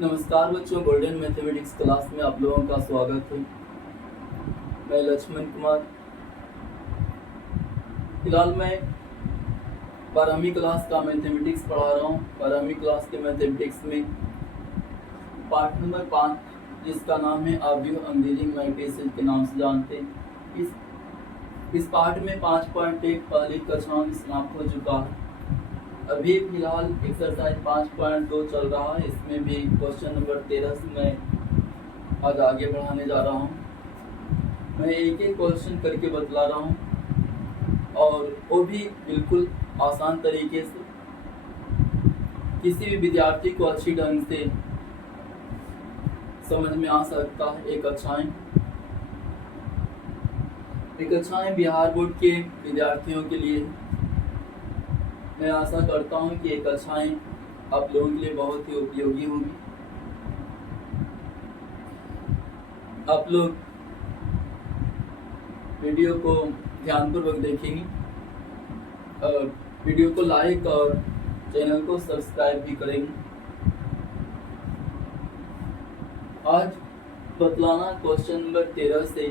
नमस्कार बच्चों, golden mathematics class में आप लोगों का स्वागत है। मैं लक्ष्मण कुमार। फिलहाल मैं 12वीं क्लास का मैथमेटिक्स पढ़ा रहा हूँ। 12वीं क्लास के मैथमेटिक्स में पार्ट नंबर 5, जिसका नाम है आव्यूह अंग्रेजी मैट्रिसेस के नाम से जानते हैं। इस पार्ट में 5.1 पहली कक्षा में समाप्त हो चुका है। अभी फिलहाल एक्सरसाइज 5.2 चल रहा है। इसमें भी क्वेश्चन नंबर 13 से मैं आज आगे बढ़ाने जा रहा हूँ। मैं एक एक क्वेश्चन करके बतला रहा हूँ और वो भी बिल्कुल आसान तरीके से किसी भी विद्यार्थी को अच्छी ढंग से समझ में आ सकता है। एक कक्षाएं बिहार बोर्ड के विद्यार्थियों के लिए। मैं आशा करता हूं कि ये कक्षाएं आप लोगों के लिए बहुत ही उपयोगी होंगी। आप लोग वीडियो को ध्यानपूर्वक देखेंगे और वीडियो को लाइक और चैनल को सब्सक्राइब भी करेंगे। आज बतलाना क्वेश्चन नंबर 13 से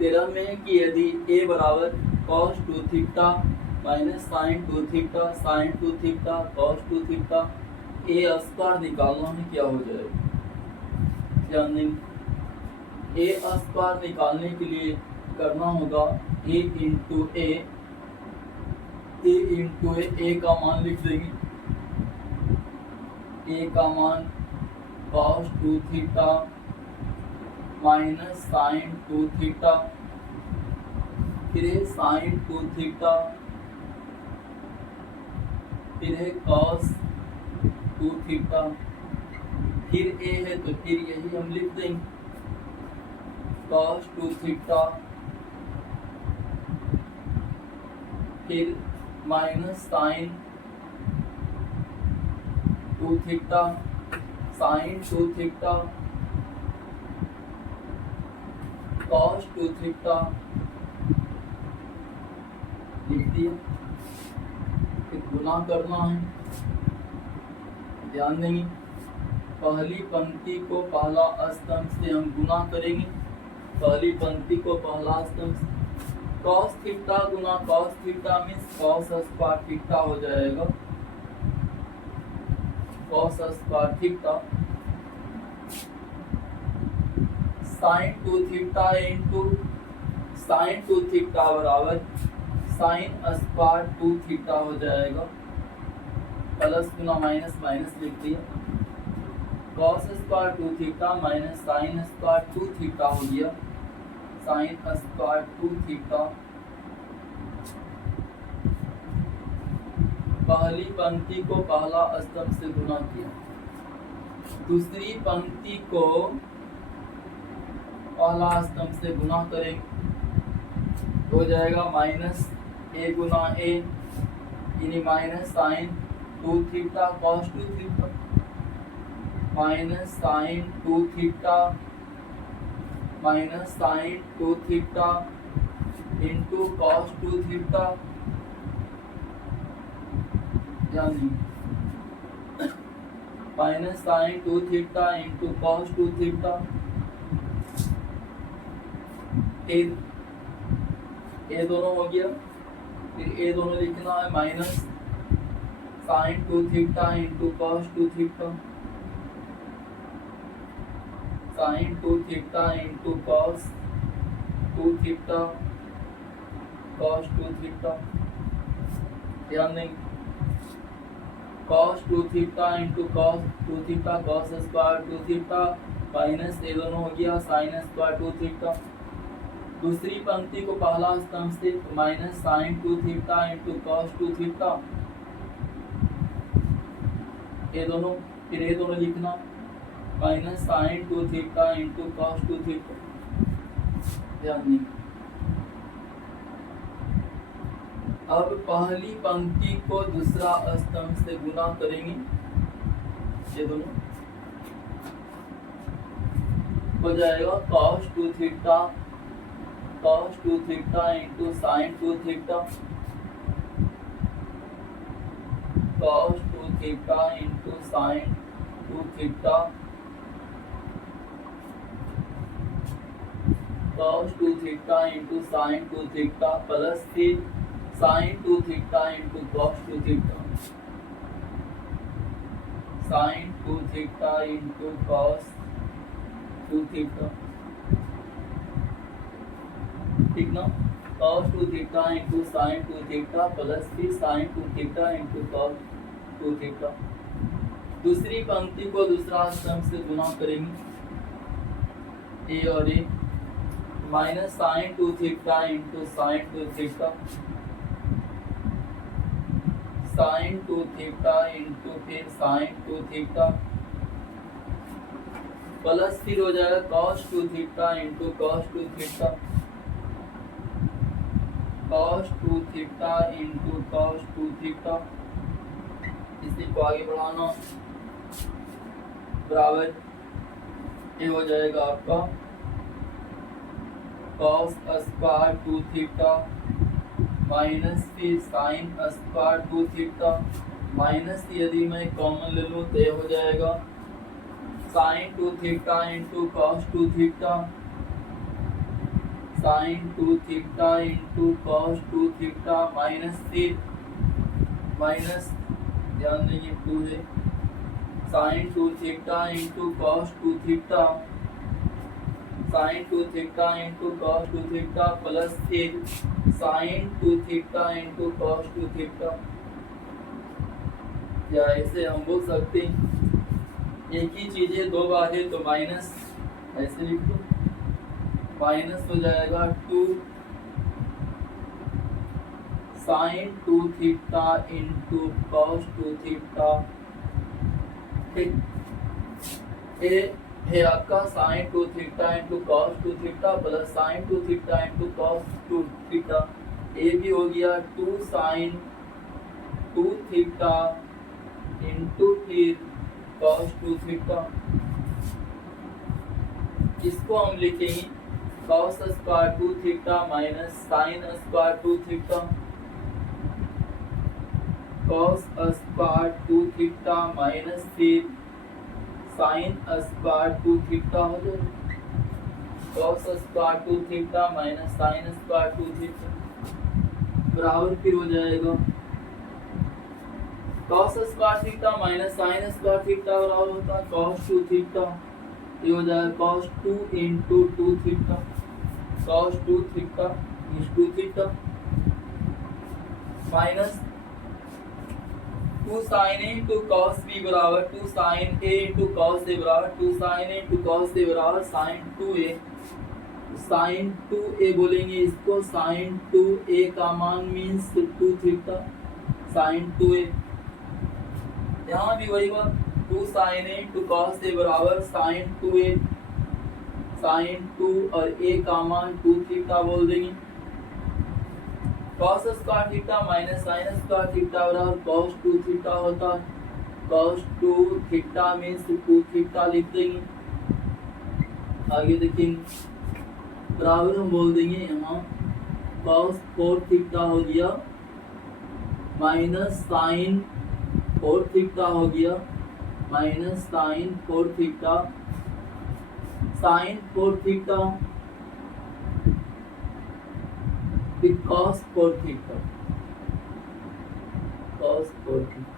13 में कि यदि a बराबर cos 2 theta minus sine 2 theta sine 2 theta cos 2 theta a square निकालना है, क्या हो जाएगा। ध्यान देंगे। a स्क्वायर निकालने के लिए करना होगा a इंटू a का मान लिख देंगे। a का मान cos 2 theta minus sine 2 theta, फिर साइन 2 थीटा, फिर है cos 2 थीटा, फिर a है तो फिर यही हम लिख देंगे cos 2 थीटा, फिर minus sine 2 theta, sine 2 theta, cos 2 theta लिख दिया। फिर गुना करना है। ध्यान देंगे, पहली पंक्ति को पहला स्तंभ से हम गुना करेंगे। पहली पंक्ति को पहला स्तंभ cos थीटा गुना cos theta means cos square theta हो जाएगा। cos square theta sine 2 theta into sine 2 theta बराबर साइन स्क्वायर 2 थीटा हो जाएगा। प्लस गुना माइनस माइनस लिख दिया। cos square 2 theta minus sine square 2 theta हो गया। साइन स्क्वायर 2 थीटा पहली पंक्ति को पहला स्तंभ से गुना किया। दूसरी पंक्ति को पहला स्तंभ से गुना करेंगे, हो जाएगा माइनस a गुना a यानी minus sine 2 theta cos 2 theta, minus sine 2 theta minus sine 2 theta into cos 2 theta, यानी minus sine 2 theta into cos 2 theta. फिर ये दोनों हो गया। फिर ये दोनों लिखना है minus sine 2 theta into cos 2 theta, sine 2 theta into cos 2 theta, cos 2 theta. ध्यान देंगे, cos 2 theta into cos 2 theta, cos square 2 theta minus ये दोनों हो गया साइन स्क्वायर 2 थीटा। दूसरी पंक्ति को पहला स्तंभ से minus sine 2 theta into cos 2 theta, ये दोनों, फिर ये दोनों लिखना minus sine 2 theta into cos 2 theta. ध्यान दें, अब पहली पंक्ति को दूसरा स्तंभ से गुना करेंगे। ये दोनों हो जाएगा cos 2 theta cos 2 theta into sine 2 theta, cos 2 theta into sine 2 theta cos 2 theta into sine 2 theta plus फिर sine 2 theta into cos 2 theta, sine 2 theta into cos 2 theta, ठीक ना। cos 2 theta into sine 2 theta plus फिर sine 2 theta into cos 2 theta. दूसरी पंक्ति को दूसरा स्तंभ से गुना करेंगे, ए और A, minus sine 2 theta into sine 2 theta, sine 2 theta into फिर साइन 2 थीटा प्लस फिर हो जाएगा cos 2 theta into cos 2 theta, cos 2 theta into cos 2 theta. इसी को आगे बढ़ाना, बराबर ये हो जाएगा आपका cos स्क्वायर 2 थीटा माइनस फिर साइन स्क्वायर 2 थीटा, माइनस यदि मैं कॉमन ले लूँ तो ये हो जाएगा sine 2 theta into cos 2 theta, sine 2 theta into cos 2 theta minus फिर माइनस, ध्यान देंगे 2 है, sine 2 theta into cos 2 theta, sine 2 theta into cos 2 theta plus फिर sine 2 theta into cos 2 theta. या ऐसे हम बोल सकते हैं एक ही चीज है दो बार है तो माइनस, ऐसे लिख दो, माइनस हो जाएगा 2 sine 2 theta into cos 2 theta, ठीक। ए है आपका sine 2 theta into cos 2 theta plus sine 2 theta into cos 2 theta, A भी हो गया 2 साइन 2 थीटा इंटू फिर cos 2 थीटा। इसको हम लिखेंगे cos square 2 theta minus sine square 2 theta, cos square 2 theta minus फिर साइन स्क्वायर 2 थीटा हो जाएगा, cos square 2 theta minus sine square 2 theta, बराबर फिर हो जाएगा cos square theta minus sine square theta बराबर होता है cos 2 थीटा, ये हो जाएगा cos 2 into 2 theta, cos 2 theta इस 2 theta minus 2 sign A into cos B बराबर 2 sign A into cos A बराबर 2 sign A into cos A बराबर साइन 2a, साइन 2a बोलेंगे इसको, साइन 2a का मान मीन्स 2 थीटा साइन 2a। यहाँ भी वही बात 2 sign A into cos A बराबर साइन 2a, साइन 2 और a का मान 2 थीटा बोल देंगे, cos square theta minus sine square theta बराबर cos 2 थीटा होता है, cos 2 थीटा मीन्स 2 थीटा लिख देंगे। आगे देखेंगे बराबर हम बोल देंगे यहाँ cos 4 थीटा हो गया माइनस साइन 4 थीटा हो गया minus sine 4 theta, sine 4 theta cos 4 theta, cos 4 theta,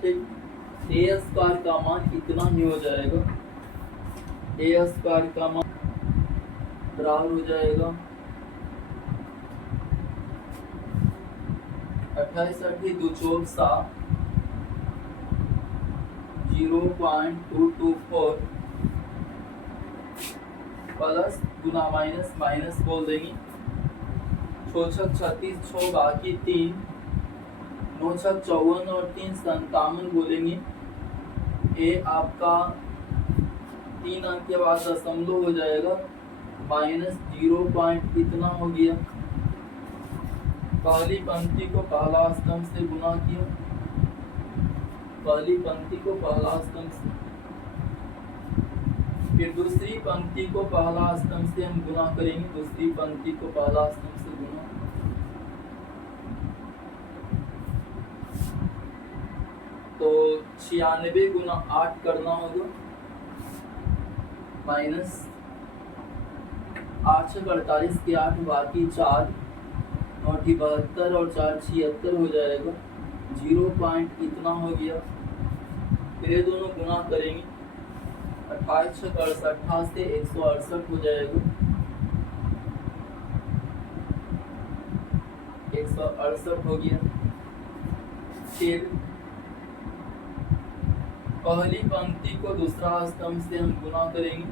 ठीक। ए स्क्वायर का मान इतना ही हो जाएगा, ए स्क्वायर का मान बराबर हो जाएगा 28 2 7 0.224 प्लस गुना माइनस माइनस बोल देंगे, 6 36 6 बाकी 3 9 6 54 और 3 57 बोलेंगे। ए आपका 3 अंक के बाद दशमलव हो जाएगा माइनस 0 पॉइंट इतना हो गया। पहली पंक्ति को पहला स्तंभ से गुना किया, पहली पंक्ति को पहला स्तंभ से, फिर दूसरी पंक्ति को पहला स्तंभ से हम गुना करेंगे, दूसरी पंक्ति को पहला स्तंभ से गुना, तो तो 96 गुना 8 करना होगा, माइनस 8 छक 48 के 8 बाकी 4 9 72 और 4 76 हो जाएगा, 0 पॉइंट इतना हो गया। फिर ये दोनों गुना करेंगे, 28 छक 68 से 168 हो जाएगा, 168 हो गया। फिर पहली पंक्ति को दूसरा स्तंभ से हम गुना करेंगे,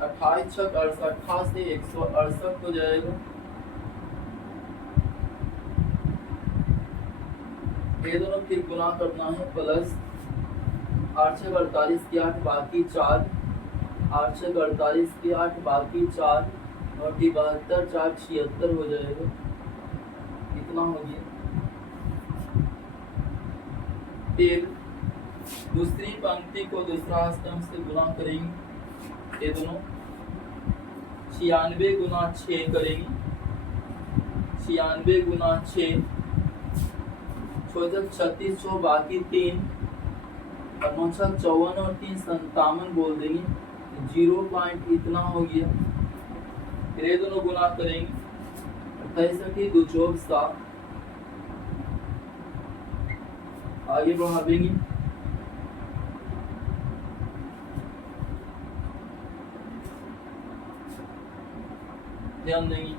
28 छक 68 से 168 हो जाएगा। ये दोनों फिर गुना करना है, प्लस 8 छक 48 के 8 बाकी 4 8 छक 48 के 8 बाकी 4 9 72 4 76 हो जाएगा, इतना हो गया। फिर दूसरी पंक्ति को दूसरा स्तंभ से गुना करेंगे, ये दोनों 96 गुना 6 करेंगे, 96 गुना 6 36 छो बाकी 3 और 9 छक 54 और 3 57 बोल देंगे, 0 पॉइंट इतना हो गया। फिर ये दोनों गुना करेंगे, 68 2 चौक 7, आगे बढ़ावेंगे, ध्यान देंगे,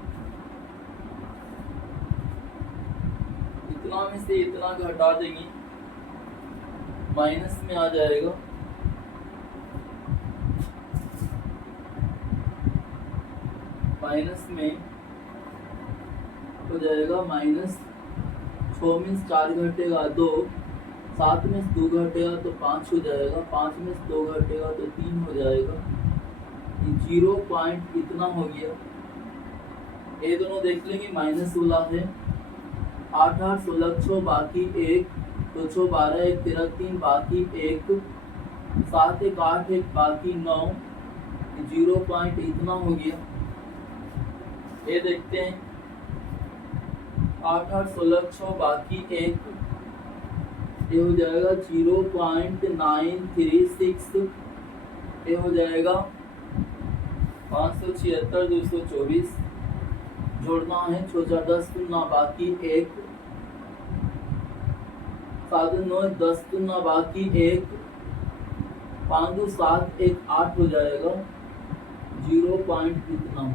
इतना में से इतना घटा देंगे, माइनस में आ जाएगा, माइनस में हो जाएगा, माइनस 6 में 4 घटेगा 2, 7 में 2 घटेगा तो 5 हो जाएगा, 5 में 2 घटेगा तो 3 हो जाएगा, 0 पॉइंट इतना हो गया। ये दोनों देख लेंगे, माइनस वाला है, 8 8 16 छो बाकी 1 तो छो 12 1 13 3 बाकी 1 7 1 8 1 बाकी 9, 0 पॉइंट इतना हो गया। ये देखते हैं, 8 8 16 छो बाकी 1, ये हो जाएगा 0.936, ये हो जाएगा 576 224, जोड़ना है, 10 गुना बाकी 1 7 9 10 गुना बाकी 1 5 2 7 1 8 हो जाएगा, 0 पॉइंट इतना हो।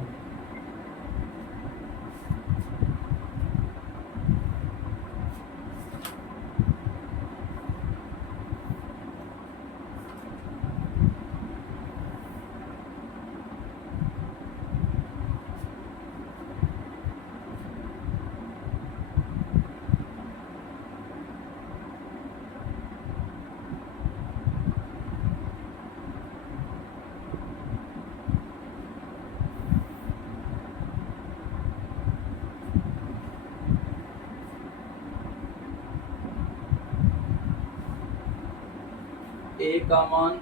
ए का मान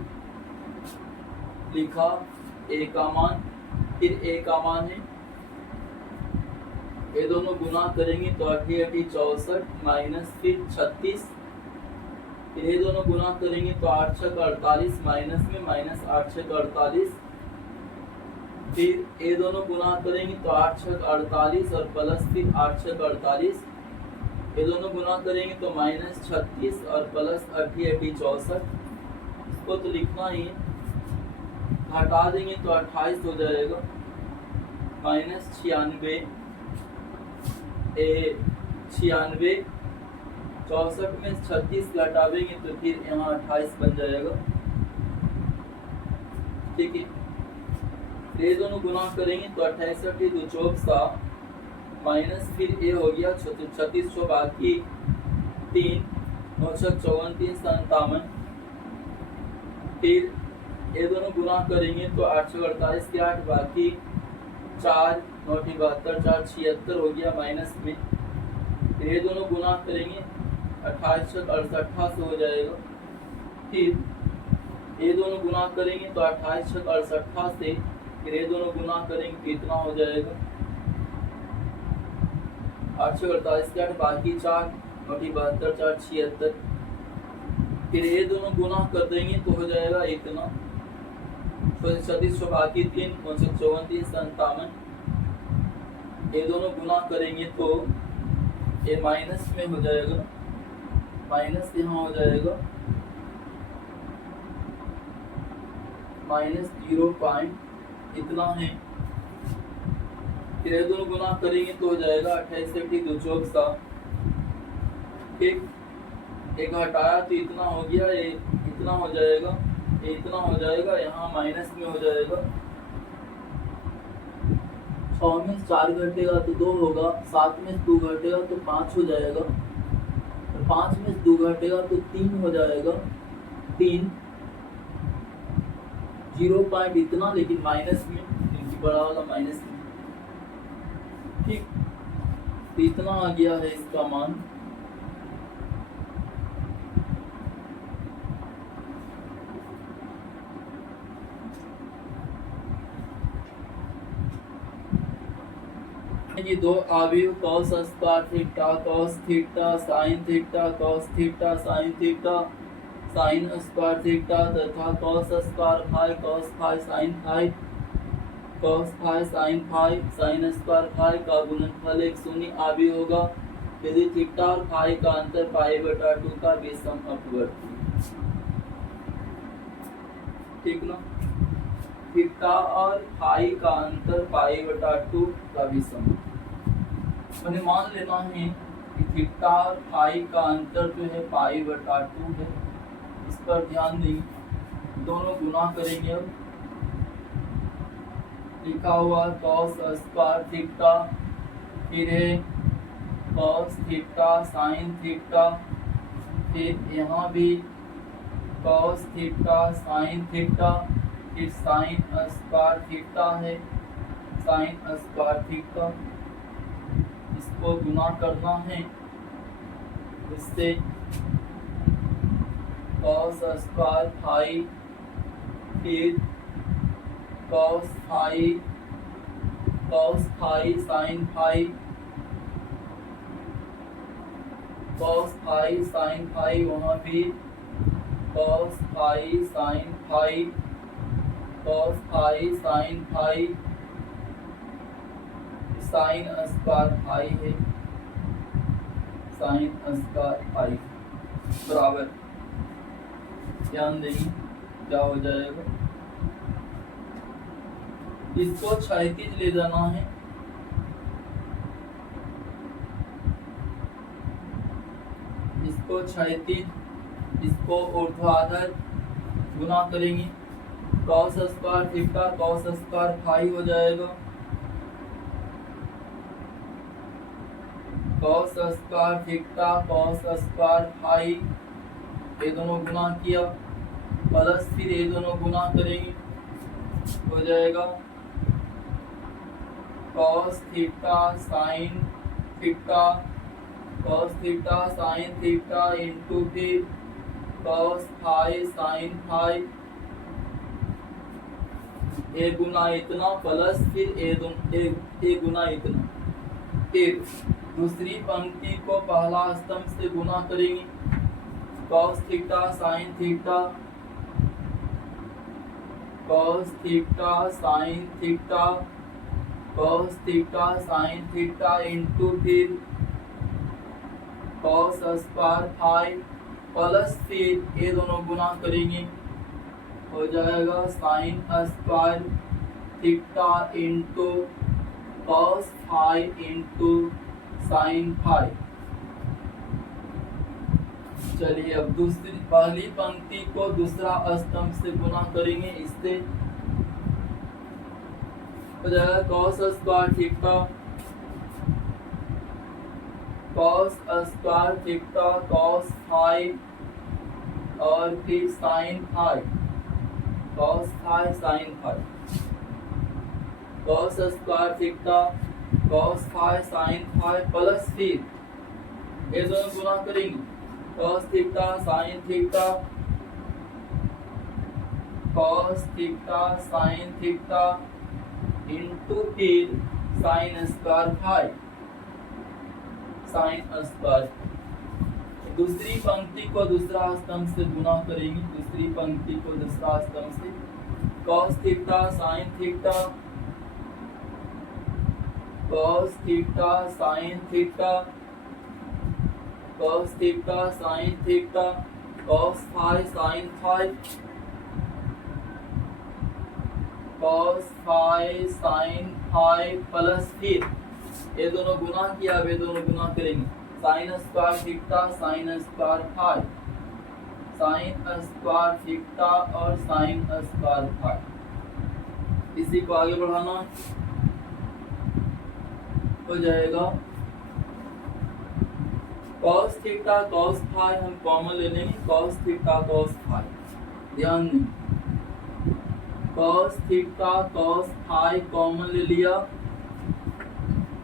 लिखा, ए का मान, फिर ए का मान है, ये दोनों गुना करेंगे तो 8 8 64 माइनस फिर 36, फिर ये दोनों गुना करेंगे तो 8 6 48 माइनस में माइनस 8 6 48, फिर ये दोनों गुना करेंगे तो 8 6 48 और प्लस फिर 8 6 48, ये दोनों गुना करेंगे तो माइनस 36 और प्लस 8 8 64, इसको तो लिखना ही, घटा देंगे तो 28 हो जाएगा, माइनस 96 96 64 में 36 घटावेंगे तो फिर यहाँ 28 बन जाएगा, ठीक है। ये दोनों गुना करेंगे तो 68 2 चौक 7 माइनस फिर ए हो गया 36 छो बाकी 3 9 छक 54 3 57, फिर ये दोनों गुना करेंगे तो 8 48 के 8 बाकी 4 9 72 4 76 हो गया, माइनस में, फिर ये दोनों गुना करेंगे 28 68 हो जाएगा, फिर ये दोनों गुना करेंगे तो 28 68 से, फिर ये दोनों गुना करेंगे कितना हो जाएगा, 8 48 के 8 बाकी 4 और 72 4 76। फिर ये दोनों गुना कर देंगे तो हो जाएगा इतना 36 बाकी 3 54 3 57। ये दोनों गुना करेंगे तो ये माइनस में हो जाएगा, माइनस यहाँ हो जाएगा माइनस 0 पॉइंट इतना है। फिर ये दोनों गुना करेंगे तो हो जाएगा 28 से 2 चौक 7। ठीक, एक हटाया तो इतना हो गया, ये इतना हो जाएगा, ये इतना हो जाएगा, यहाँ माइनस में हो जाएगा। 6 में 4 घटेगा तो 2 होगा, 7 में 2 घटेगा तो 5 हो जाएगा, और 5 में 2 घटेगा तो 3 हो जाएगा। 3 0 पॉइंट इतना, लेकिन माइनस में, क्योंकि बड़ा वाला माइनस में। ठीक, तो इतना आ गया है इसका मान। ये दो अवयव cos square theta cos theta sin theta cos theta sin theta sin square theta तथा cos square phi cos phi sin phi cos phi sin phi sin square phi का गुणनफल एक शून्य अवयव होगा यदि थीटा और फाई का अंतर π/2 का विषम अपवर्ती। ठीक ना, थीटा और फाई का अंतर π/2 का विषम। मैंने मान लेना है कि थीटा और फाई का अंतर जो है π/2 है। इस पर ध्यान देंगे, दोनों गुना करेंगे। अब लिखा हुआ cos स्क्वायर थीटा, फिर है cos थीटा sin थीटा, फिर यहाँ भी cos थीटा sin थीटा, फिर sin स्क्वायर थीटा है sin स्क्वायर थीटा। इसको गुना करना है, इससे cos स्क्वायर फाई, फिर cos phi sin phi, cos phi sin phi, वहाँ भी cos phi sin phi, cos phi sin phi, sine square phi है साइन स्क्वायर फाई बराबर, ध्यान देंगे क्या हो जाएगा। इसको क्षैतिज ले जाना है, इसको क्षैतिज, इसको ऊर्ध्वाधर गुना करेंगे। cos square theta cos square phi हो जाएगा, cos square theta cos square phi, ये दोनों गुना किया, प्लस फिर ये दोनों गुना करेंगे, हो जाएगा cos theta sin theta cos theta sin theta into फिर cos फाई sin फाई, ए गुना इतना प्लस फिर ए गुना इतना। फिर दूसरी पंक्ति को पहला स्तंभ से गुना करेंगे, cos theta sin theta cos theta sin theta cos theta sin theta into फिर cos स्क्वायर फाई, प्लस फिर ये दोनों गुना करेंगे, हो जाएगा sin square theta into cos phi into sin phi. चलिए अब दूसरी पहली पंक्ति को दूसरा स्तंभ से गुना करेंगे, इससे हो जाएगा cos square theta cos square theta cos phi और फिर sin phi cos phi sin phi, cos square theta cos phi sin phi, plus फिर ये दोनों गुना करेंगे, cos theta sin theta cos theta sin theta into फिर sin square phi sin square दूसरी पंक्ति को दूसरा स्तंभ से गुना करेंगे, दूसरी पंक्ति को दूसरा स्तंभ से। cos theta sin theta, cos theta sin theta, cos theta sin theta, cos phi sin phi, cos phi sin phi plus फिर ये दोनों गुना किया, वे दोनों गुना करेंगे। Sine square theta sine square phi, sine square theta और साइन स्क्वायर फाई। इसी को आगे बढ़ाना हो जाएगा। cos थीटा cos फाई हम कॉमन ले लेंगे, cos थीटा cos फाई। ध्यान दें, cos theta cos phi common ले लिया,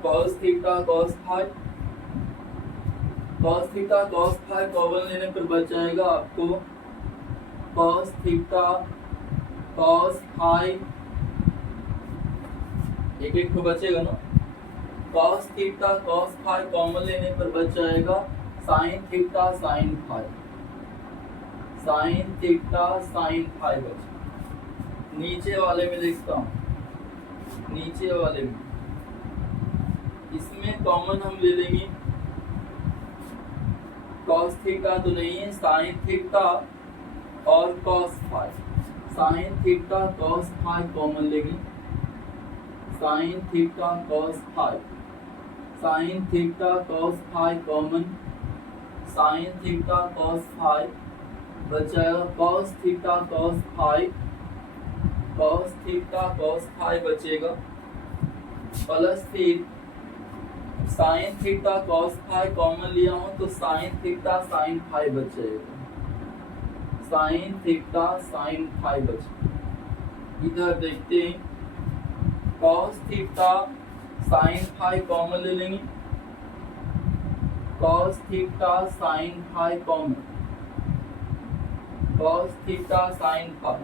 cos theta cos phi, cos theta cos phi common लेने पर बच जाएगा आपको cos थीटा cos फाई, एक एक को बचेगा ना। cos theta cos phi common लेने पर बच जाएगा sin theta sin phi, sin theta sin phi बच। नीचे वाले में लिखता हूँ, नीचे वाले में इसमें कॉमन हम ले लेंगे cos थीटा तो नहीं है, sin थीटा और cos phi. sin theta cos phi common लेंगे, sin theta cos phi, sin theta cos phi common, sin theta cos phi बच जाएगा cos theta cos phi, cos theta cos phi बचेगा plus फिर sine theta cos phi common लिया हूं तो sign theta sine phi बच जाएगा, sine theta sine phi बच। इधर देखते हैं cos theta sine phi common ले लेंगे, cos theta sine phi common, cos theta sine phi,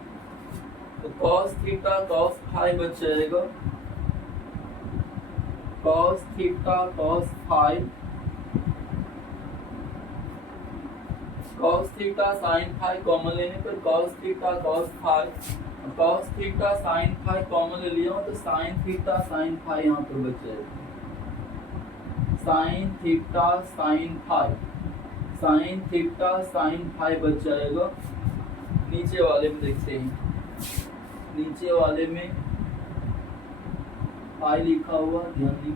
तो cos थीटा cos फाई बच जाएगा cos theta cos phi, cos theta sin phi common लेने पर cos theta cos phi, cos theta sin phi common ले लिया हूं तो sin theta sin phi यहाँ पर बच जाएगा, sin theta sin phi, sin theta sin phi बच जाएगा। नीचे वाले में देखते हैं, नीचे वाले में फाई लिखा हुआ, ध्यान दी।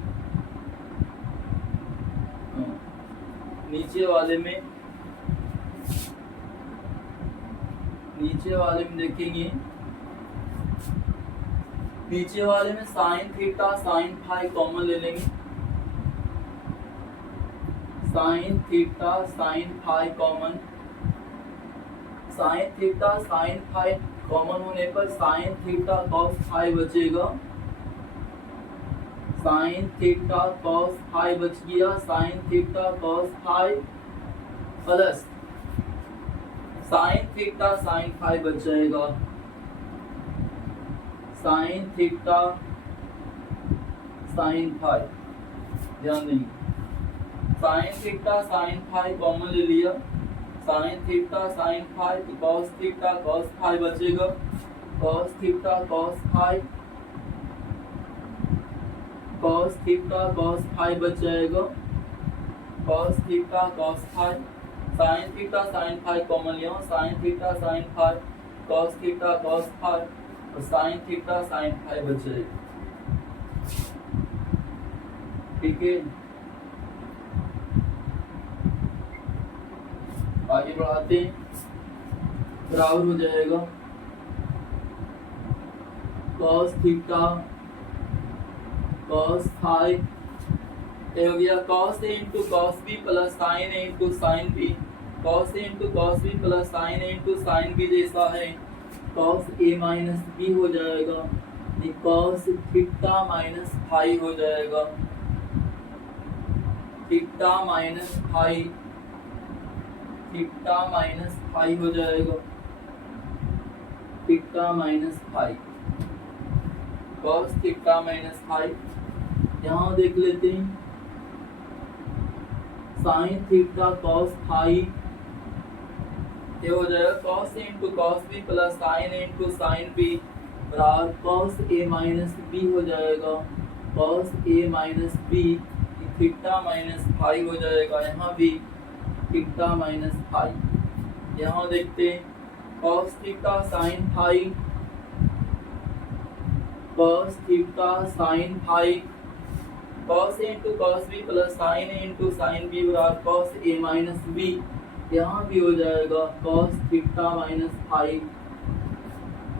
नीचे वाले में देखेंगे, नीचे वाले में sine theta sine phi common ले लेंगे, sine theta sine phi common, sine theta sine phi common होने पर साइन थीटा कॉस फाई बचेगा, साइन थीटा कॉस फाई बच गया, sine theta cos phi plus sine theta sine phi बच जाएगा, sine theta sine phi. ध्यान देंगे, sine theta sine phi common ले लिया, साइन थीटा साइन फाई तो कॉस थीटा कॉस फाई बचेगा, cos theta cos phi, cos theta cos phi बच जाएगा, cos theta cos phi, sin theta sin phi common लिया हूं, sin theta sin phi, cos theta cos phi और sin theta sin phi बच जाएगा। ठीक है, आगे बढ़ाते हैं, बराबर हो जाएगा cos थीटा cos फाई हो गया cos A into cos B plus sine A into sine B, cos A into cos B plus sine A into sine B जैसा है cos ए माइनस बी हो जाएगा, cos थीटा माइनस फाई हो जाएगा, theta minus phi, theta minus phi हो जाएगा, theta minus phi, cos theta minus phi. यहाँ देख लेते हैं साइन थीटा कॉस फाई, ये हो जाएगा cos A into cos B plus sine A into sine B बराबर कॉस ए माइनस बी हो जाएगा, cos A minus B theta minus phi हो जाएगा, यहाँ भी थीटा माइनस फाई। यहाँ देखते हैं cos theta sine phi, cos theta sine phi, cos A into cos B plus sine A into sine B बराबर कॉस ए माइनस बी, यहाँ भी हो जाएगा cos theta minus phi,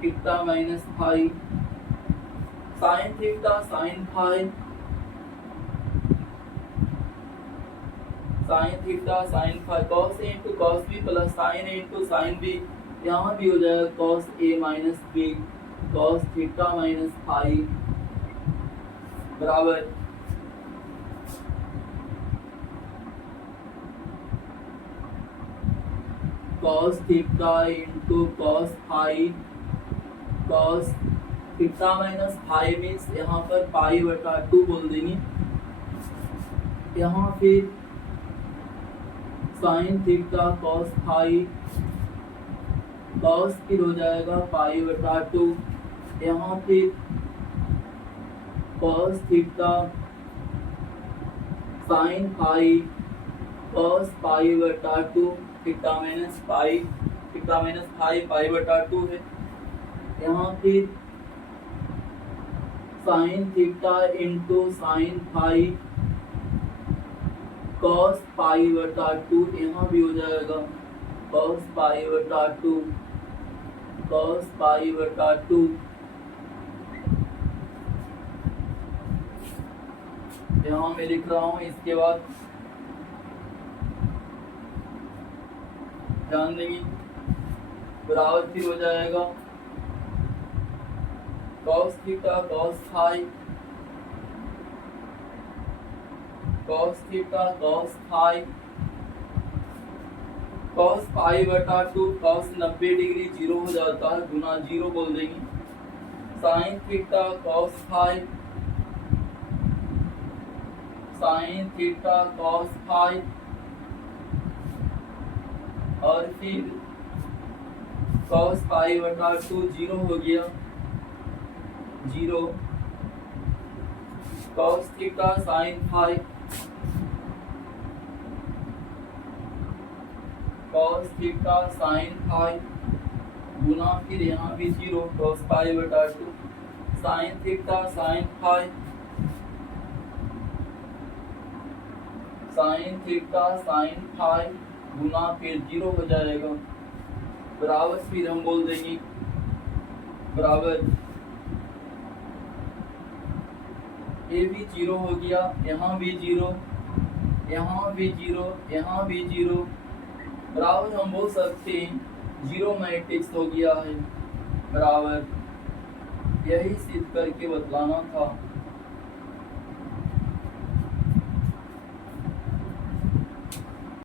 theta minus phi, sine theta sine phi, sine theta sine phi, cos A into cos B plus sine A into sine B, यहाँ भी हो जाएगा cos A minus B, cos theta minus phi बराबर cos theta into cos phi, cos theta minus phi means यहाँ पर pi बटा 2 बोल देंगे, यहाँ फिर sine theta cos phi, cos फिर हो जाएगा पाई बटा 2, यहाँ फिर cos theta sine phi, cos pi बटा 2, theta minus phi, theta minus phi pi बटा 2 है, यहाँ फिर sine theta into sine phi, cos pi बटा 2, यहाँ भी हो जाएगा कॉस पाई बटा 2, कॉस पाई बटा 2, यहाँ मैं लिख रहा हूँ। इसके बाद ध्यान देंगे बराबर फिर हो जाएगा cos theta cos phi, cos theta cos phi, cos pi बटा 2, कॉस 90 डिग्री 0 हो जाता है, गुना 0 बोल देंगे, sine theta cos phi, sine theta cos phi, और फिर कॉस पाई बटा 2 0 हो गया, 0, cos theta sine phi, cos theta sine phi गुना फिर यहाँ भी 0, कॉस पाई बटा 2, sine theta sine phi, sine theta sine phi गुना फिर 0 हो जाएगा, बराबर फिर हम बोल देंगे बराबर ये भी 0 हो गया, यहाँ भी 0, यहाँ भी 0, यहाँ भी 0, बराबर हम बोल सकते हैं 0 मैट्रिक्स हो गया है, बराबर यही सिद्ध करके बतलाना था।